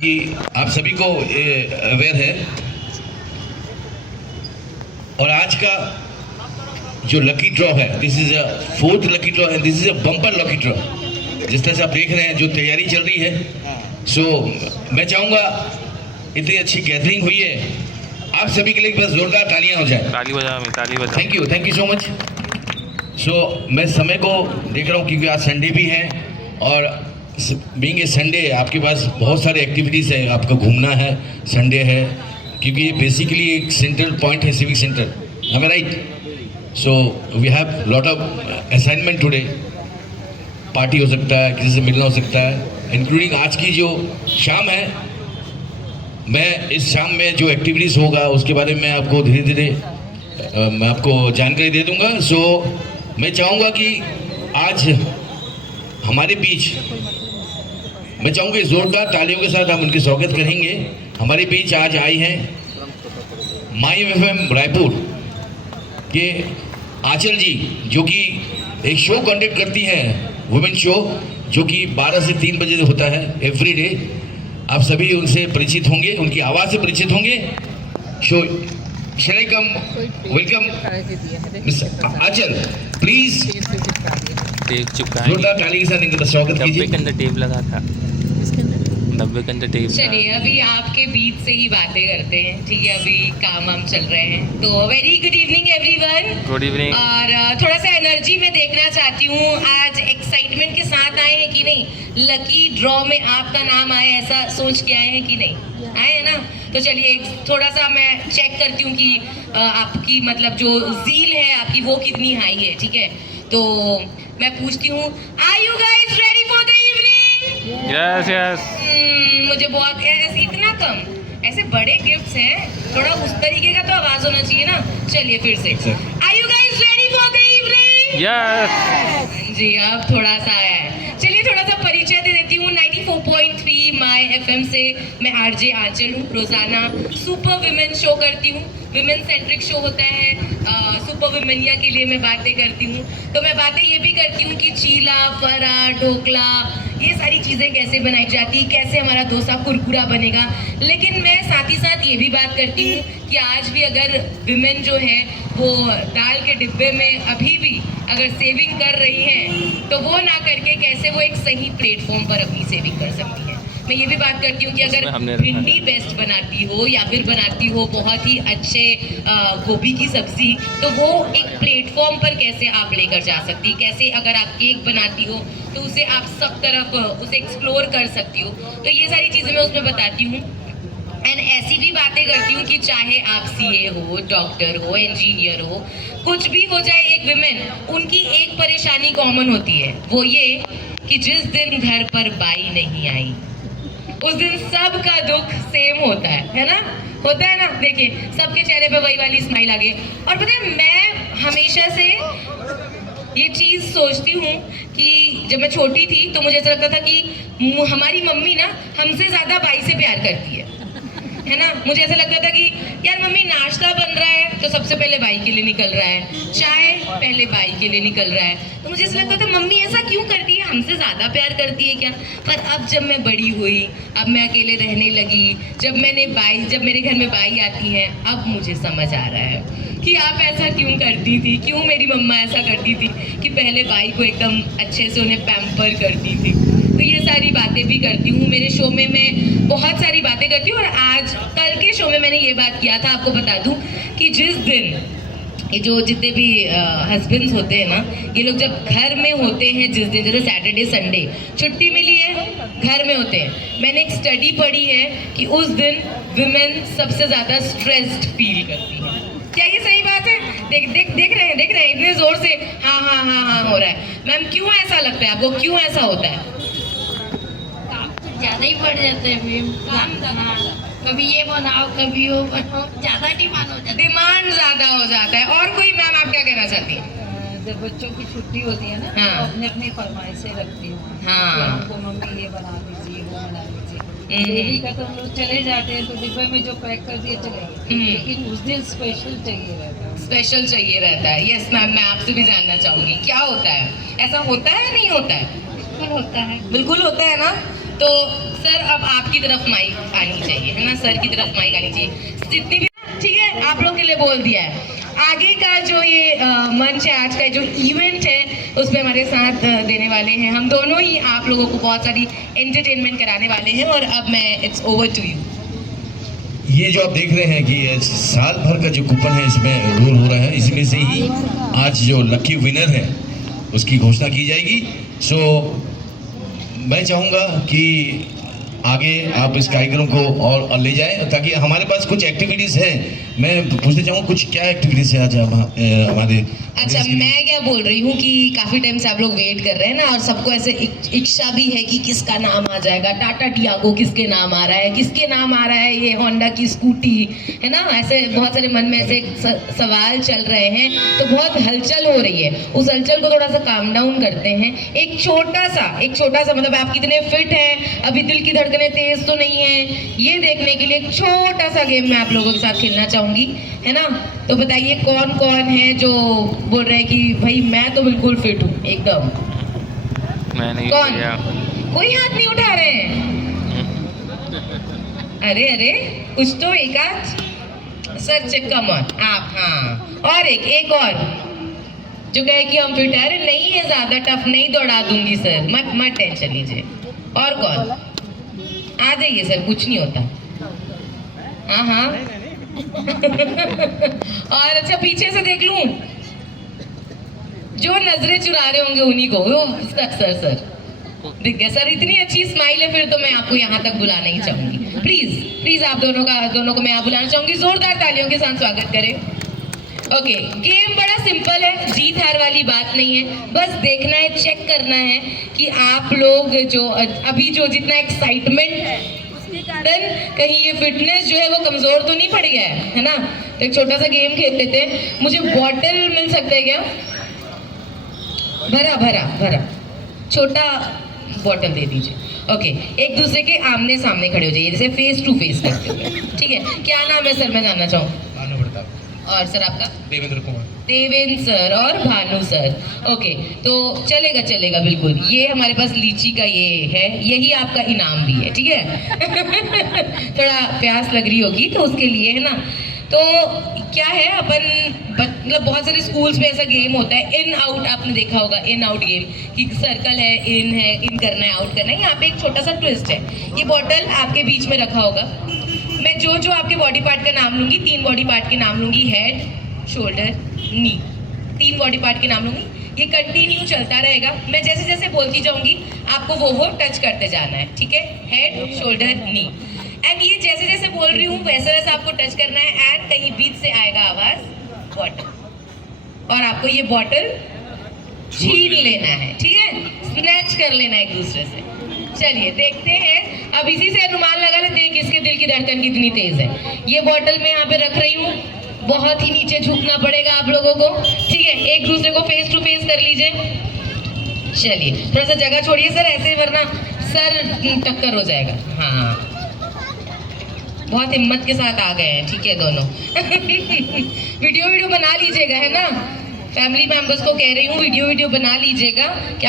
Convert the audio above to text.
कि आप सभी को अवेयर है और आज का जो लकी ड्रॉ है, this is a fourth lucky draw and this is a bumper lucky draw. जिस तरह से आप देख रहे हैं जो तैयारी चल रही है, सो मैं चाहूंगा इतनी अच्छी गैदरिंग हुई है, आप सभी के लिए बस जोरदार तालियां हो जाए। ताली बजाओ। Thank you so much. So मैं समय को देख रहा हूँ क्योंकि आज संडे भी है और बीइंग ए संडे आपके पास बहुत सारे एक्टिविटीज़ है, आपका घूमना है, संडे है, क्योंकि ये बेसिकली एक सेंट्रल पॉइंट है civic centre, am I right? So we have lot of assignment today. Party हो सकता है, किसी से मिलना हो सकता है, इंक्लूडिंग आज की जो शाम है। मैं इस शाम में जो एक्टिविटीज़ होगा उसके बारे में आपको धीरे धीरे मैं आपको जानकारी दे दूंगा। सो मैं चाहूँगा कि आज हमारे बीच, मैं चाहूँगा जोरदार तालियों के साथ हम उनकी स्वागत करेंगे। हमारे बीच आज आई हैं माई FM रायपुर के आंचल जी, जो कि एक शो कंडक्ट करती हैं, वुमेन शो, जो कि 12 से 3 बजे होता है एवरी डे। आप सभी उनसे परिचित होंगे, उनकी आवाज़ से परिचित होंगे। Show welcome Anchal, please tape चिपका जोरदार ताली के साथ इनका स्वागत डब्बे कीजिए। के अंदर टेप लगा था, डब्बे के अंदर टेप था। चलिए अभी आपके बीच से ही बातें करते हैं, ठीक है? अभी काम हम चल रहे हैं, तो very good evening everyone. Good evening. और थोड़ा सा एनर्जी में देखना चाहती हूँ, आज एक्साइटमेंट के साथ आए हैं कि नहीं? लकी ड्रॉ में आपका नाम आए ऐसा सोच के आए हैं कि नहीं? आए हैं ना? तो चलिए थोड़ा सा मैं चेक करती हूँ कि आपकी मतलब जो ज़ील है आपकी वो कितनी हाई है, ठीक है? तो मैं पूछती हूँ, are you guys ready for the evening? Yes. मुझे बहुत ऐसे इतना कम, ऐसे बड़े गिफ्ट्स हैं, थोड़ा उस तरीके का तो आवाज होना चाहिए ना। चलिए फिर से, are you guys ready for the evening? Yes. जी अब थोड़ा सा है। चलिए थोड़ा सा परिचय दे देती हूँ। 94.3 माई FM से मैं RJ आंचल हूँ। रोजाना सुपर विमेन शो करती हूँ, विमेन सेंट्रिक शो होता है। सुपर विमेनिया के लिए मैं बातें करती हूँ, तो मैं बातें ये भी करती हूँ कि चीला, फरा, ढोकला, ये सारी चीज़ें कैसे बनाई जाती, कैसे हमारा डोसा कुरकुरा बनेगा। लेकिन मैं साथ ही साथ ये भी बात करती हूँ कि आज भी अगर विमेन जो है वो दाल के डिब्बे में अभी भी अगर सेविंग कर रही हैं, तो वो ना करके कैसे वो एक सही प्लेटफॉर्म पर अपनी सेविंग कर सकती है। मैं ये भी बात करती हूँ कि अगर भिंडी बेस्ट बनाती हो या फिर बनाती हो बहुत ही अच्छे गोभी की सब्जी, तो वो एक प्लेटफॉर्म पर कैसे आप लेकर जा सकती, कैसे अगर आप केक बनाती हो तो उसे आप सब तरफ उसे एक्सप्लोर कर सकती हो। तो ये सारी चीज़ें मैं उसमें बताती हूँ। एंड ऐसी भी बातें करती हूँ कि चाहे आप CA हो, डॉक्टर हो, इंजीनियर हो, कुछ भी हो जाए, एक विमेन, उनकी एक परेशानी कॉमन होती है, वो ये कि जिस दिन घर पर बाई नहीं आई उस दिन सबका दुख सेम होता है ना? होता है ना? देखिए सबके चेहरे पे वही वाली स्माइल आ गई। और पता है मैं हमेशा से ये चीज़ सोचती हूँ कि जब मैं छोटी थी तो मुझे ऐसा लगता था कि हमारी मम्मी ना हमसे ज़्यादा बाई से प्यार करती है ना? मुझे ऐसा लगता था कि यार मम्मी नाश्ता बन रहा है तो सबसे पहले बाई के लिए निकल रहा है, चाय पहले बाई के लिए निकल रहा है। तो मुझे ऐसा लगता था मम्मी ऐसा क्यों करती है, हमसे ज़्यादा प्यार करती है क्या? पर अब जब मैं बड़ी हुई, अब मैं अकेले रहने लगी, जब मेरे घर में बाई आती हैं, अब मुझे समझ आ रहा है कि आप ऐसा क्यों करती थी, क्यों मेरी मम्मा ऐसा करती थी कि पहले बाई को एकदम अच्छे से उन्हें पैम्पर करती थी। तो ये सारी बातें भी करती हूँ मेरे शो में, मैं बहुत सारी बातें करती हूँ। और आज कल के शो में मैंने ये बात किया था, आपको बता दूँ कि जिस दिन ये जो जितने भी हस्बैंड्स होते हैं ना, ये लोग जब घर में होते हैं, जिस दिन जैसे सैटरडे संडे छुट्टी मिली है, घर में होते हैं, मैंने एक स्टडी पढ़ी है कि उस दिन विमेन सबसे ज़्यादा स्ट्रेस्ड फील करती है। क्या ये सही बात है? देख रहे हैं इतने जोर से हाँ हो रहा है। मैम क्यों ऐसा लगता है आपको, क्यों ऐसा होता है? काम तो ज़्यादा ही बढ़ जाते हैं मैम, कभी ये बनाओ कभी वो बनाओ, ज़्यादा डिमांड हो जाती है। डिमांड ज़्यादा हो जाता है। और कोई मैम आप क्या कहना चाहती हैं? जब बच्चों की छुट्टी होती है ना, हाँ। तो अपने अपनी फरमाइशें रखती हूँ हाँ। कि हमको मम्मी ये बना दीजिए, वो बना दीजिए। डेली का तो हम लोग चले जाते हैं तो डिब्बे में जो पैक कर दिए चले गए, लेकिन उस दिन स्पेशल चाहिए रहता है। स्पेशल चाहिए रहता है। यस मैम, मैं आपसे भी जानना चाहूँगी क्या होता है, ऐसा होता है नहीं होता है? बिल्कुल होता है। बिल्कुल होता है ना? तो सर अब आपकी तरफ माइक आनी चाहिए, है ना, सर की तरफ माइक आनी चाहिए। जितनी भी, ठीक है, आप लोग के लिए बोल दिया है। आगे का जो ये मंच है, आज का जो इवेंट है, उसमें हमारे साथ देने वाले हैं, हम दोनों ही आप लोगों को बहुत सारी एंटरटेनमेंट कराने वाले हैं। और अब मैं, इट्स ओवर टू यू। ये जो आप देख रहे हैं कि ये साल भर का जो कूपन है इसमें रोल हो रहा है, इसमें से ही आज जो लकी विनर है उसकी घोषणा की जाएगी। सो मैं चाहूँगा कि आगे आप इस कार्यक्रम को और ले जाएं, ताकि हमारे पास कुछ एक्टिविटीज़ हैं। मैं पूछना चाहूँगा कुछ क्या एक्टिविटीज़ है आज हमारे। अच्छा, मैं क्या बोल रही हूँ कि काफी टाइम से आप लोग वेट कर रहे हैं ना, और सबको ऐसे इच्छा भी है कि किसका नाम आ जाएगा, टाटा टियागो किसके नाम आ रहा है, किसके नाम आ रहा है ये होंडा की स्कूटी, है ना, ऐसे बहुत सारे मन में ऐसे सवाल चल रहे हैं। तो बहुत हलचल हो रही है, उस हलचल को थोड़ा सा काम डाउन करते हैं। एक छोटा सा मतलब आप कितने फिट हैं, अभी दिल की धड़कनें तेज तो नहीं है, ये देखने के लिए एक छोटा सा गेम मैं आप लोगों के साथ खेलना चाहूंगी, है ना। तो बताइए कौन कौन है जो बोल रहे हैं कि भाई मैं तो बिल्कुल फिट हूँ एकदम। मैं नहीं कौन? भैया। कोई हाथ नहीं उठा रहे हैं। अरे कुछ तो एक आध सर चेक, कम ऑन आप, हाँ, और एक और जो कहे कि हम फिट है। अरे नहीं है, ज्यादा टफ नहीं दौड़ा दूंगी सर, मत टेंशन लीजिए। और कौन? आ जाइए सर, कुछ नहीं होता। हाँ और अच्छा, पीछे से देख लूं, जो नजरें चुरा रहे होंगे उन्हीं को। सर दिख गया सर, इतनी अच्छी स्माइल है, फिर तो मैं आपको यहाँ तक बुलाना ही चाहूंगी। प्लीज आप दोनों को मैं यहाँ बुलाना चाहूंगी। जोरदार तालियों के साथ स्वागत करें। ओके, गेम बड़ा सिंपल है, जीत हार वाली बात नहीं है, बस देखना है, चेक करना है कि आप लोग जो अभी जो जितना एक्साइटमेंट, देन कहीं ये फिटनेस जो है वो कमजोर तो नहीं पड़ गया है ना। तो एक छोटा सा गेम खेल लेते हैं। मुझे बॉटल मिल सकता है क्या? भरा छोटा बॉटल दे दीजिए। ओके, एक दूसरे के आमने सामने खड़े हो जाइए, जैसे फेस टू फेस करते हुए, ठीक है। क्या नाम है सर, मैं जानना चाहूँ? और सर आपका? देवेंद्र कुमार। देवेंद्र सर और भानु सर। ओके, तो चलेगा बिल्कुल। ये हमारे पास लीची का ये है, यही आपका इनाम भी है, ठीक है। थोड़ा प्यास लग रही होगी तो उसके लिए, है ना। तो क्या है, अपन मतलब बहुत सारे स्कूल्स में ऐसा गेम होता है, इन आउट, आपने देखा होगा, इन आउट गेम, कि सर्कल है, इन करना है, आउट करना है। यहाँ पे एक छोटा सा ट्विस्ट है, ये बॉटल आपके बीच में रखा होगा, मैं जो आपके बॉडी पार्ट का नाम लूंगी, 3 बॉडी पार्ट के नाम लूंगी, हेड, शोल्डर, नी, 3 बॉडी पार्ट के नाम लूंगी। ये कंटिन्यू चलता रहेगा, मैं जैसे जैसे बोलती जाऊंगी आपको वो टच करते जाना है, ठीक है। हेड, शोल्डर, नी, एंड ये जैसे जैसे बोल रही हूँ वैसे वैसे आपको टच करना है। एंड कहीं बीच से आएगा आवाज बॉटल, और आपको ये बॉटल छीन लेना है, ठीक है, स्नैच कर लेना है एक दूसरे से। चलिए देखते हैं, अब इसी से अनुमान लगा लेते हैं किसके दिल की धड़कन कितनी तेज है। ये बॉटल मैं यहाँ पे रख रही हूँ, बहुत ही नीचे झुकना पड़ेगा आप लोगों को, ठीक है। एक दूसरे को फेस टू फेस कर लीजिए। चलिए थोड़ा सा जगह छोड़िए सर, ऐसे वरना सर टक्कर हो जाएगा। हाँ, बहुत हिम्मत के साथ आ गए हैं, ठीक है दोनों। वीडियो बना लीजिएगा, है ना। फैमिली मेंबर्स को कह रही हूँ वीडियो बना लीजिएगा। क्या